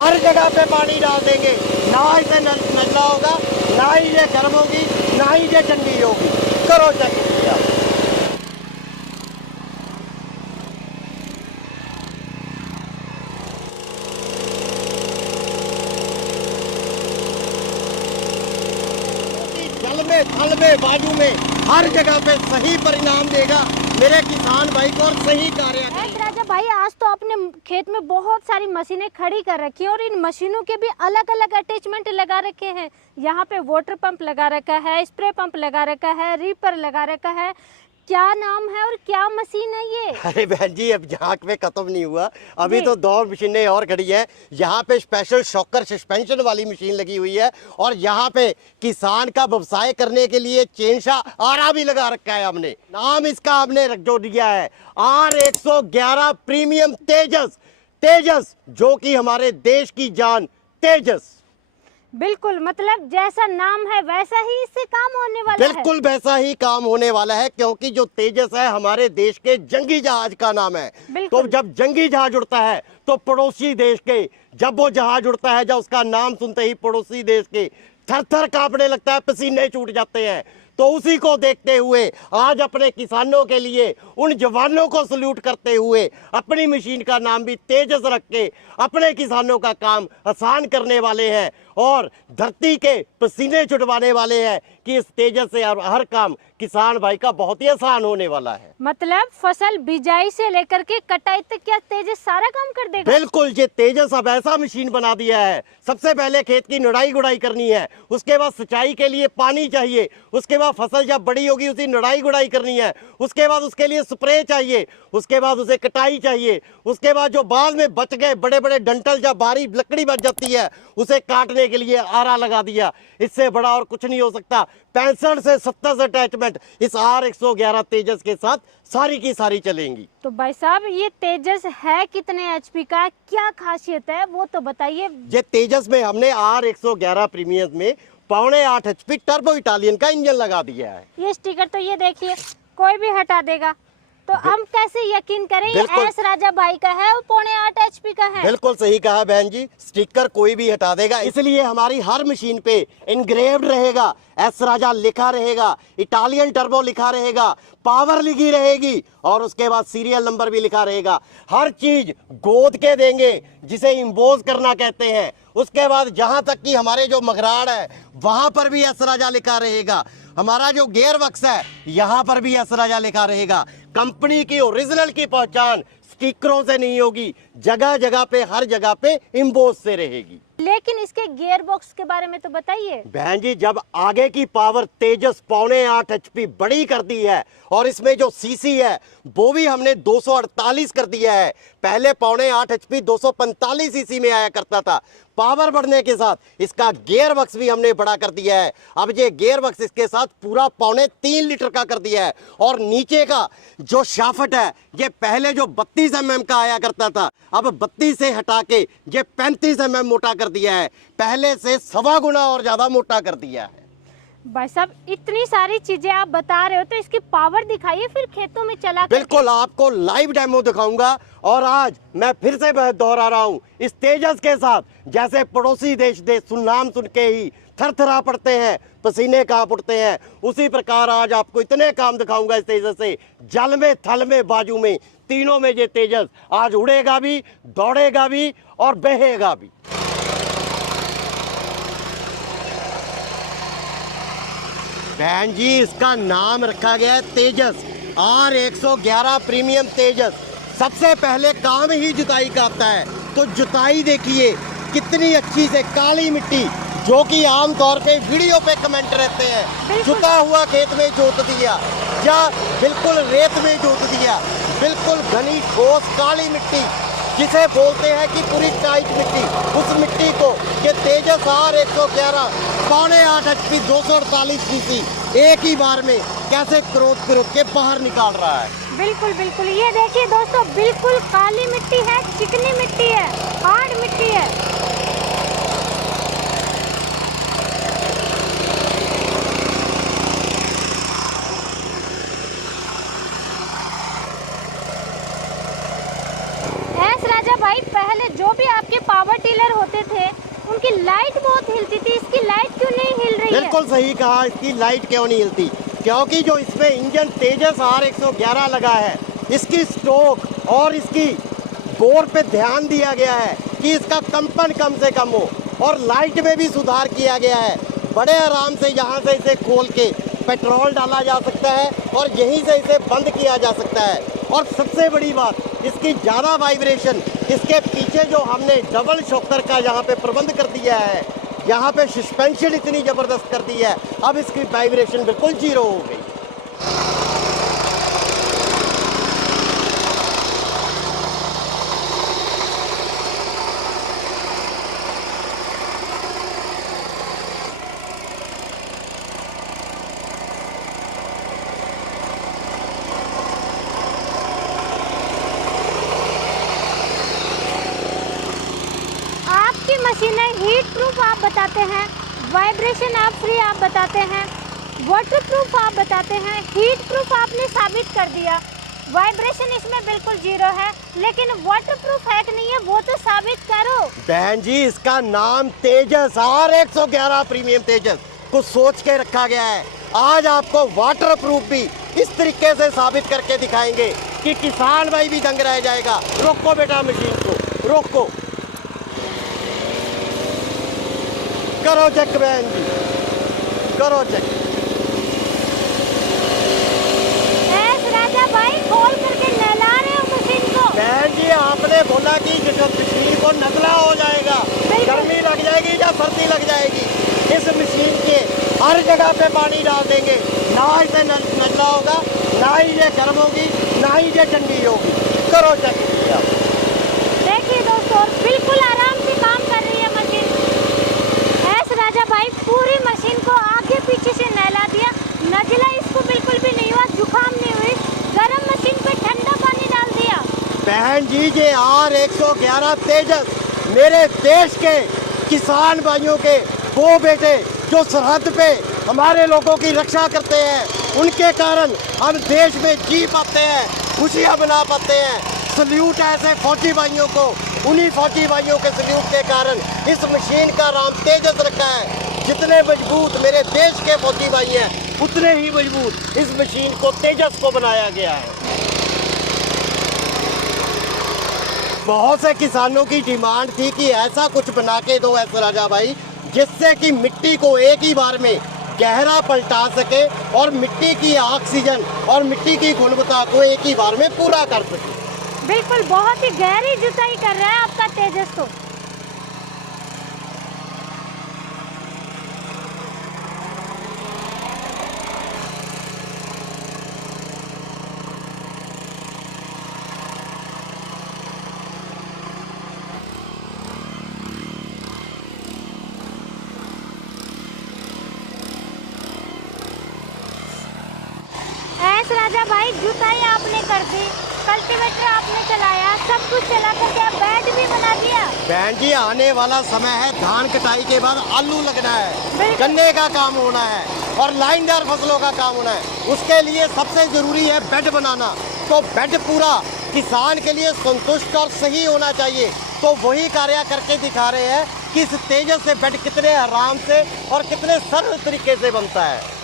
हर जगह पे पानी डाल देंगे, ना इसे नजला होगा, ना ही ये गर्म होगी, ना ही ये ठंडी होगी। करो चेक किया। जल में, थल में, बाजू में, हर जगह पे सही परिणाम देगा मेरे किसान भाई को और सही कार्य। राजा भाई, आज तो अपने खेत में बहुत सारी मशीनें खड़ी कर रखी है और इन मशीनों के भी अलग अलग अटैचमेंट लगा रखे हैं। यहाँ पे वाटर पंप लगा रखा है, स्प्रे पंप लगा रखा है, रीपर लगा रखा है। क्या नाम है और क्या मशीन है ये? अरे बहन जी, अब झांक में खत्म नहीं हुआ, अभी तो 2 मशीनें और खड़ी है। यहाँ पे स्पेशल शॉकर सस्पेंशन वाली मशीन लगी हुई है और यहाँ पे किसान का व्यवसाय करने के लिए चेनशा आरा भी लगा रखा है हमने। नाम इसका हमने जो दिया है R111 प्रीमियम तेजस। तेजस जो कि हमारे देश की जान तेजस। बिल्कुल, मतलब जैसा नाम है वैसा ही इससे काम होने वाला है। बिल्कुल वैसा ही काम होने वाला है, क्योंकि जो तेजस है हमारे देश के जंगी जहाज का नाम है। तो जब जंगी जहाज उड़ता है तो पड़ोसी देश के, जब वो जहाज उड़ता है, जब उसका नाम सुनते ही पड़ोसी देश के थर थर कांपने लगता है, पसीने छूट जाते हैं। तो उसी को देखते हुए आज अपने किसानों के लिए, उन जवानों को सल्यूट करते हुए अपनी मशीन का नाम भी तेजस रख के अपने किसानों का काम आसान करने वाले हैं और धरती के पसीने छुटवाने वाले हैं कि इस तेजस से हर काम किसान भाई का बहुत ही आसान होने वाला है। मतलब फसल बिजाई से लेकर के कटाई तक क्या तेजस सारा काम कर देगा? बिल्कुल, ये तेजस अब ऐसा मशीन बना दिया है। सबसे पहले खेत की निराई गुड़ाई करनी है, उसके बाद सिंचाई के लिए पानी चाहिए, उसके बाद फसल जब बड़ी होगी उसी निराई गुड़ाई करनी है, उसके बाद उसके लिए स्प्रे चाहिए, उसके बाद उसे कटाई चाहिए, उसके बाद जो बाद में बच गए बड़े बड़े डंठल, जब भारी लकड़ी बच जाती है उसे काटने के लिए आरा लगा दिया। इससे बड़ा और कुछ नहीं हो सकता। 65 से 70 अटैचमेंट इस R111 तेजस के साथ सारी की सारी चलेंगी। तो भाई साहब, ये तेजस है कितने HP का, क्या खासियत है वो तो बताइए। ये तेजस में हमने R111 प्रीमियम में 6.5 HP टर्बो इटालियन का इंजन लगा दिया है। ये स्टिकर तो ये देखिए कोई भी हटा देगा, तो हम कैसे यकीन करें ये एस राजा भाई का है और 6.5 HP का है? बिल्कुल सही कहा बहन जी, स्टिकर कोई भी हटा देगा, इसलिए हमारी हर मशीन पे इनग्रेव्ड रहेगा, एस राजा लिखा रहेगा, इटालियन टर्बो लिखा रहेगा, पावर लिखी रहेगी और उसके बाद सीरियल नंबर भी लिखा रहेगा। हर चीज गोद के देंगे जिसे इम्बोज करना कहते हैं। उसके बाद जहां तक कि हमारे जो मगराड़ है वहां पर भी एस राजा लिखा रहेगा। हमारा जो गियर बक्स है यहाँ पर भी एस राजा लिखा रहेगा। कंपनी की ओरिजिनल की पहचान स्टिकरों से नहीं होगी, जगह जगह पे, हर जगह पे इम्बोज से रहेगी। लेकिन इसके गियर बॉक्स के बारे में तो बताइए। बहन जी, जब आगे की पावर तेजस 6.5 HP बड़ी कर दी है और इसमें जो सीसी है वो भी हमने 248 कर दिया है। पहले 6.5 HP 245 सीसी में आया करता था। पावर बढ़ने के साथ इसका गियर बक्स भी हमने बड़ा कर दिया है। अब ये गियर बक्स इसके साथ पूरा 3.25 लीटर का कर दिया है और नीचे का जो शाफ्ट है ये पहले जो 32 mm का आया करता था, अब 32 से हटा के ये 35 mm मोटा कर दिया है। पहले से 1.25 गुना और ज्यादा मोटा कर दिया है। भाई साहब, इतनी सारी चीजें आप बता रहे हो तो इसकी पावर दिखाइए फिर खेतों में चला कर। बिल्कुल, आपको लाइव डेमो दिखाऊंगा। और आज मैं फिर से दोहरा रहा हूं, इस तेजस के साथ जैसे पड़ोसी देश नाम सुन के ही थरथरा पड़ते हैं, पसीने कांप उठते हैं, उसी प्रकार आज आपको इतने काम दिखाऊंगा इस तेजस से। जल में, थल में, बाजू में, तीनों में ये तेजस आज उड़ेगा भी, दौड़ेगा भी और बहेगा भी। बहन जी, इसका नाम रखा गया है तेजस, R111 प्रीमियम तेजस। सबसे पहले काम ही जुताई का आता है, तो जुताई देखिए कितनी अच्छी से, काली मिट्टी जो कि आमतौर पे वीडियो पे कमेंट रहते हैं, जुता हुआ खेत में जोत दिया या बिल्कुल रेत में जोत दिया, बिल्कुल घनी ठोस काली मिट्टी जिसे बोलते हैं कि पूरी टाइट मिट्टी, उस मिट्टी को ये तेजस R111 6.5 HP 248 सीसी एक ही बार में कैसे क्रोध के बाहर निकाल रहा है। बिल्कुल बिल्कुल, ये देखिए दोस्तों, बिल्कुल काली मिट्टी है, चिकनी मिट्टी है, हार्ड मिट्टी है। एस राजा भाई, पहले जो भी आपके पावर टिलर होते बिल्कुल सही कहा, इसकी लाइट क्यों नहीं हिलती, क्योंकि जो इसमें इंजन तेजस R111 लगा है, इसकी स्ट्रोक और इसकी बोर पे ध्यान दिया गया है कि इसका कंपन कम से कम हो, और लाइट में भी सुधार किया गया है। बड़े आराम से यहाँ से इसे खोल के पेट्रोल डाला जा सकता है और यहीं से इसे बंद किया जा सकता है। और सबसे बड़ी बात, इसकी ज़्यादा वाइब्रेशन, इसके पीछे जो हमने डबल शॉकर का यहाँ पे प्रबंध कर दिया है, यहाँ पे सस्पेंशन इतनी ज़बरदस्त कर दी है, अब इसकी वाइब्रेशन बिल्कुल जीरो हो गई। मशीनें हीट प्रूफ आप बताते हैं, वाइब्रेशन आप फ्री आप बताते हैं, वाटर प्रूफ आप बताते हैं, हीट प्रूफ आपने साबित कर दिया। वाइब्रेशन इसमें बिल्कुल जीरो है, लेकिन वाटर प्रूफ है कि नहीं है वो तो साबित करो। बहन जी, इसका नाम तेजस R111 प्रीमियम तेजस को सोच के रखा गया है। आज आपको वाटर प्रूफ भी इस तरीके से साबित करके दिखाएंगे कि किसान भाई भी दंग रह जाएगा। रोको बेटा मशीन को, रोको, करो चेक बहन जी, करो चेक। राजा भाई खोल करके नहला रहे हो मशीन को। बहन जी, आपने बोला कि मशीन को नगला हो जाएगा, गर्मी लग जाएगी या सर्दी लग जाएगी। इस मशीन के हर जगह पे पानी डाल देंगे, ना इसे नगला होगा, ना ही ये गर्म होगी, ना ही ये ठंडी होगी। करो चेक। देखिए दोस्तों, बिल्कुल आराम से काम कर रही है मशीन। राजा भाई पूरी मशीन को आगे पीछे से नहला दिया, नगला इसको बिल्कुल भी नहीं हुआ, जुकाम नहीं हुई, गरम मशीन पे ठंडा पानी डाल दिया। बहन जी, ये R111 तेजस मेरे देश के किसान भाइयों के वो बेटे जो सरहद पे हमारे लोगों की रक्षा करते हैं, उनके कारण हम देश में जी पाते हैं, खुशियाँ मना पाते हैं। सल्यूट है ऐसे फौजी भाइयों को, उन्हीं फौजी भाइयों के सल्यूट के कारण इस मशीन का नाम तेजस रखा है। जितने मजबूत मेरे देश के फौजी भाई हैं, उतने ही मजबूत इस मशीन को तेजस को बनाया गया है। बहुत से किसानों की डिमांड थी कि ऐसा कुछ बना के दो ऐसा राजा भाई, जिससे कि मिट्टी को एक ही बार में गहरा पलटा सके और मिट्टी की ऑक्सीजन और मिट्टी की गुणवत्ता को एक ही बार में पूरा कर सके। बिल्कुल, बहुत ही गहरी जुताई कर रहा है आपका तेजस तो। राजा भाई जुताई आपने कर दी, कल्टीवेटर आपने चलाया, सब कुछ चला करके आप बेड भी बना दिया। बहन जी, आने वाला समय है, धान कटाई के बाद आलू लगना है, गन्ने का काम होना है और लाइनदार फसलों का काम होना है। उसके लिए सबसे जरूरी है बेड बनाना। तो बेड पूरा किसान के लिए संतुष्ट और सही होना चाहिए। तो वही कार्य करके दिखा रहे हैं कि इस तेजस से बेड कितने आराम से और कितने सरल तरीके से बनता है।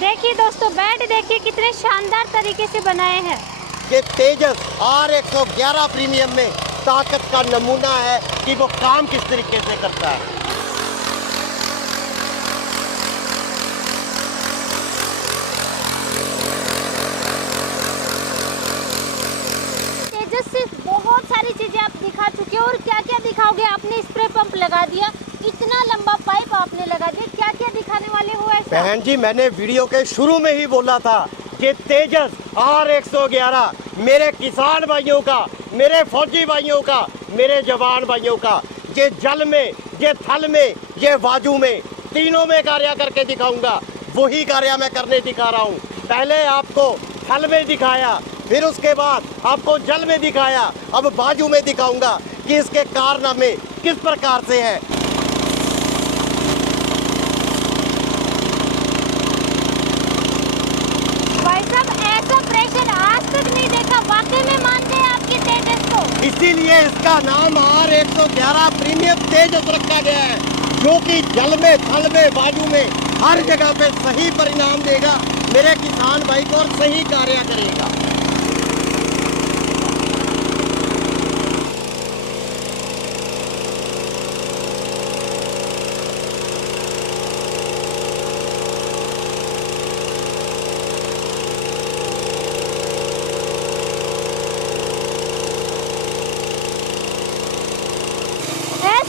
देखिए दोस्तों, बेड देखिए कितने शानदार तरीके से बनाए हैं। ये तेजस R111 प्रीमियम में ताकत का नमूना है कि वो काम किस तरीके से करता है। तेजस से बहुत सारी चीजें आप दिखा चुके हो, और क्या क्या दिखाओगे? आपने स्प्रे पंप लगा दिया, इतना लंबा पाइप आपने लगा दिया, क्या क्या दिखाने वाले हो ऐसा? बहन जी, मैंने वीडियो के शुरू में ही बोला था कि तेजस R111 मेरे किसान भाइयों का, मेरे फौजी भाइयों का, मेरे जवान भाइयों का, ये जल में, ये थल में, ये वायु में, तीनों में कार्य करके दिखाऊंगा। वही कार्य मैं करने दिखा रहा हूँ। पहले आपको थल में दिखाया, फिर उसके बाद आपको जल में दिखाया, अब वायु में दिखाऊंगा कि इसके कारनामे किस प्रकार से है। इसीलिए इसका नाम R111 प्रीमियम तेजस रखा गया है। जो कि जल में, थल में, वायु में हर जगह पे सही परिणाम देगा मेरे किसान भाई को और सही कार्य करेगा।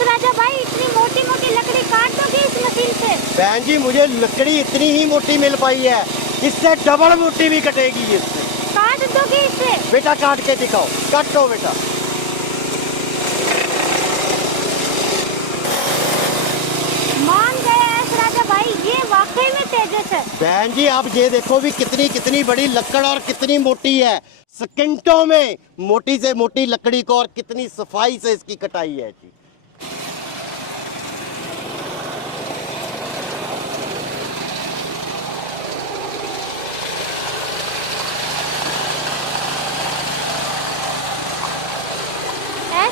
राजा भाई इतनी मोटी मोटी लकड़ी काट दोगे इस मशीन से? बहन जी मुझे लकड़ी इतनी ही मोटी मिल पाई है, इससे डबल मोटी भी कटेगी इससे। काट दोगे इससे? बेटा काट के दिखाओ, काटो बेटा। मान गए ऐस राजा भाई, ये वाकई में तेजस है। बहन जी आप ये देखो भी कितनी कितनी बड़ी लकड़ और कितनी मोटी है। सेकंडों में मोटी से मोटी लकड़ी को और कितनी सफाई से इसकी कटाई है जी।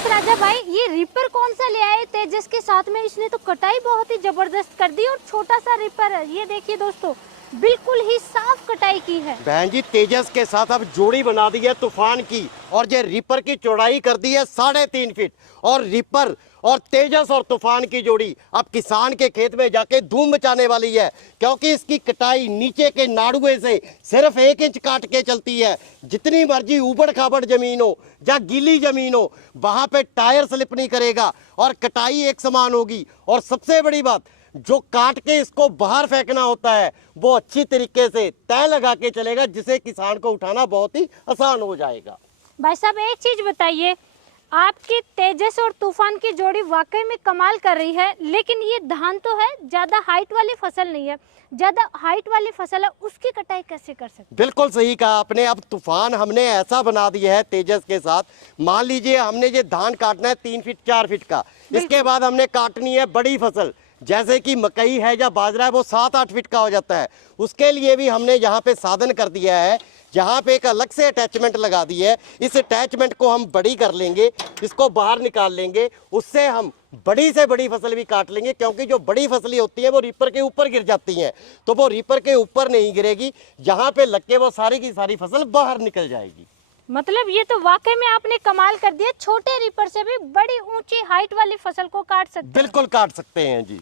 राजा भाई ये रीपर कौन सा ले आए तेजस के साथ में? इसने तो कटाई बहुत ही जबरदस्त कर दी और छोटा सा रीपर है, ये देखिए दोस्तों बिल्कुल ही साफ कटाई की है। बहन जी तेजस के साथ अब जोड़ी बना दी है तूफान की, और ये रीपर की चौड़ाई कर दी है 3.5 फीट। और रीपर और तेजस और तूफान की जोड़ी अब किसान के खेत में जाके धूम मचाने वाली है, क्योंकि इसकी कटाई नीचे के नाड़ुए से सिर्फ 1 इंच काट के चलती है। जितनी मर्जी ऊबड़ खाबड़ जमीन हो या गीली जमीन हो, वहां पे टायर स्लिप नहीं करेगा और कटाई एक समान होगी। और सबसे बड़ी बात, जो काट के इसको बाहर फेंकना होता है वो अच्छी तरीके से तय लगा के चलेगा, जिसे किसान को उठाना बहुत ही आसान हो जाएगा। भाई साहब एक चीज बताइए, आपकी तेजस और तूफान की जोड़ी वाकई में कमाल कर रही है, लेकिन ये धान तो है, ज्यादा हाइट वाली फसल नहीं है। ज्यादा हाइट वाली फसल है, उसकी कटाई कैसे कर सकते? बिल्कुल सही कहा आपने। अब तूफान हमने ऐसा बना दिया है तेजस के साथ, मान लीजिए हमने ये धान काटना है 3 फीट 4 फीट का, इसके बाद हमने काटनी है बड़ी फसल जैसे कि मकई है या बाजरा है, वो 7-8 फीट का हो जाता है। उसके लिए भी हमने यहाँ पे साधन कर दिया है, यहाँ पे एक अलग से अटैचमेंट लगा दी है। इस अटैचमेंट को हम बड़ी कर लेंगे, इसको बाहर निकाल लेंगे, उससे हम बड़ी से बड़ी फसल भी काट लेंगे, क्योंकि जो बड़ी फसलें होती है वो रीपर के ऊपर गिर जाती हैं, तो वो रीपर के ऊपर नहीं गिरेगी, यहाँ पे लग के वो सारी की सारी फसल बाहर निकल जाएगी। मतलब ये तो वाकई में आपने कमाल कर दिया, छोटे रीपर से भी बड़ी ऊंची हाइट वाली फसल को काट सकते हैं। बिल्कुल काट सकते हैं जी।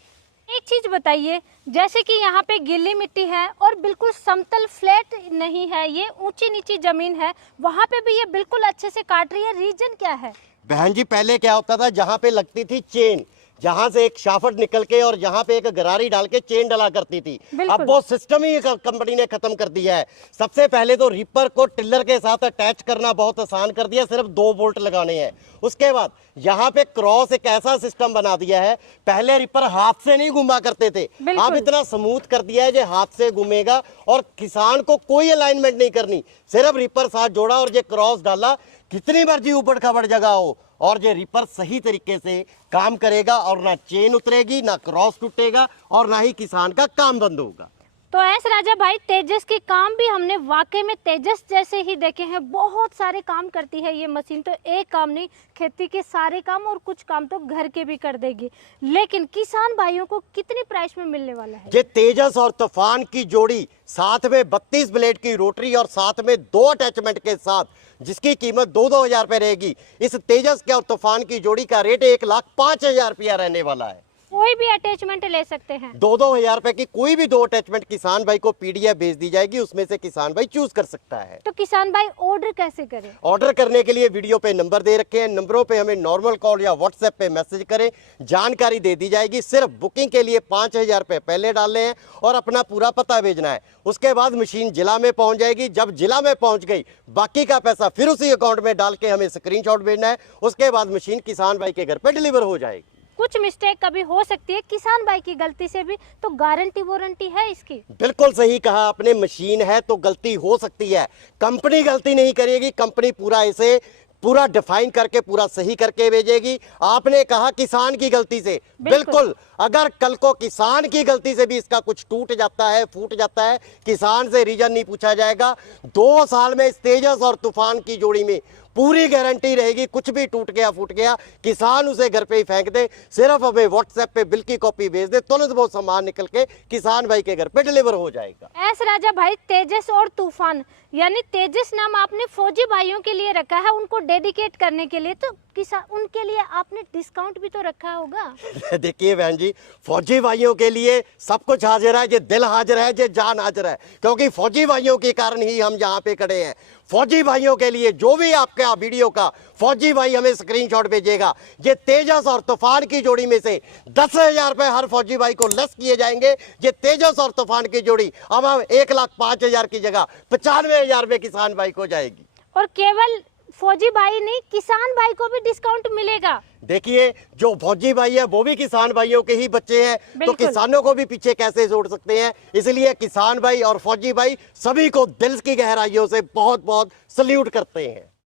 एक चीज बताइए, जैसे कि यहाँ पे गीली मिट्टी है और बिल्कुल समतल फ्लैट नहीं है, ये ऊंची नीची जमीन है, वहाँ पे भी ये बिल्कुल अच्छे से काट रही है, रीजन क्या है? बहन जी पहले क्या होता था, जहाँ पे लगती थी चेन, जहाँ से एक शाफट निकल के और यहाँ पे एक गरारी डाल के चेन डला करती थी, अब वो सिस्टम ही कंपनी ने खत्म कर दिया है। सबसे पहले तो रीपर को टिल्लर के साथ अटैच करना बहुत आसान कर दिया, सिर्फ 2 बोल्ट लगाने हैं। उसके बाद यहाँ पे क्रॉस एक ऐसा सिस्टम बना दिया है, पहले रीपर हाथ से नहीं घुमा करते थे, अब इतना स्मूथ कर दिया है जो हाथ से घूमेगा और किसान को कोई अलाइनमेंट नहीं करनी, सिर्फ रीपर साथ जोड़ा और ये क्रॉस डाला, कितनी मर्जी ऊबड़ खाबड़ जगह हो और ये रीपर सही तरीके से काम करेगा, और ना चेन उतरेगी, ना क्रॉस टूटेगा, और ना ही किसान का काम बंद होगा। तो ऐसे राजा भाई तेजस के काम भी हमने वाकई में तेजस जैसे ही देखे हैं, बहुत सारे काम करती है ये मशीन, तो एक काम नहीं, खेती के सारे काम और कुछ काम तो घर के भी कर देगी। लेकिन किसान भाइयों को कितनी प्राइस में मिलने वाला है? ये तेजस और तूफान की जोड़ी, साथ में 32 ब्लेड की रोटरी और साथ में 2 अटैचमेंट के साथ, जिसकी कीमत 2-2 हज़ार रुपये रहेगी। इस तेजस के और तूफान की जोड़ी का रेट 1,05,000 रुपया रहने वाला है। कोई भी अटैचमेंट ले सकते हैं। 2-2 हज़ार रुपए की कोई भी 2 अटैचमेंट किसान भाई को पीडीएफ भेज दी जाएगी, उसमें से किसान भाई चूज कर सकता है। तो किसान भाई ऑर्डर कैसे करें? ऑर्डर करने के लिए वीडियो पे नंबर दे रखे हैं, नंबरों पे हमें नॉर्मल कॉल या व्हाट्सएप पे मैसेज करें, जानकारी दे दी जाएगी। सिर्फ बुकिंग के लिए 5,000 रुपये पहले डालने हैं और अपना पूरा पता भेजना है। उसके बाद मशीन जिला में पहुंच जाएगी। जब जिला में पहुंच गई, बाकी का पैसा फिर उसी अकाउंट में डाल के हमें स्क्रीनशॉट भेजना है। उसके बाद मशीन किसान भाई के घर पे डिलीवर हो जाएगी। कुछ मिस्टेक कभी हो सकती है किसान भाई की गलती से भी, तो गारंटी वारंटी है इसकी? बिल्कुल सही कहा आपने, मशीन है तो गलती हो सकती है, कंपनी गलती नहीं करेगी, कंपनी पूरा इसे पूरा डिफाइन करके पूरा सही करके भेजेगी। आपने कहा किसान की गलती से, बिल्कुल अगर कल को किसान की गलती से भी इसका कुछ टूट जाता है, फूट जाता है, किसान से रीजन नहीं पूछा जाएगा। 2 साल में इस तेजस और तूफान की जोड़ी में पूरी गारंटी रहेगी, कुछ भी टूट गया फूट गया किसान उसे घर पे ही फेंक दे, सिर्फ हमें व्हाट्सएप पे बिल की कॉपी भेज दे, तुरंत वो सामान निकल के किसान भाई के घर पे डिलीवर हो जाएगा। एस राजा भाई, तेजस और तूफान, यानी तेजस नाम आपने फौजी भाइयों के लिए रखा है, उनको डेडिकेट करने के लिए, तो किसान उनके लिए आपने डिस्काउंट भी तो रखा होगा। देखिए बहन जी, फौजी भाइयों के लिए सब कुछ हाजिर है, जो दिल हाजिर है, जो जान हाजिर है, क्योंकि फौजी भाइयों के कारण ही हम यहाँ पे खड़े हैं। फौजी भाइयों के लिए जो भी आपका वीडियो का फौजी भाई हमें स्क्रीनशॉट भेजेगा, ये तेजस और तूफान की जोड़ी में से 10,000 रुपए हर फौजी भाई को लेस किए जाएंगे। ये तेजस और तूफान की जोड़ी अब हम 1,05,000 की जगह 95,000 रुपए किसान भाई को जाएगी। और केवल फौजी भाई नहीं, किसान भाई को भी डिस्काउंट मिलेगा। देखिए, जो फौजी भाई है वो भी किसान भाइयों के ही बच्चे हैं, तो बिल्कुल। किसानों को भी पीछे कैसे छोड़ सकते हैं। इसलिए किसान भाई और फौजी भाई सभी को दिल की गहराइयों से बहुत बहुत सल्यूट करते हैं।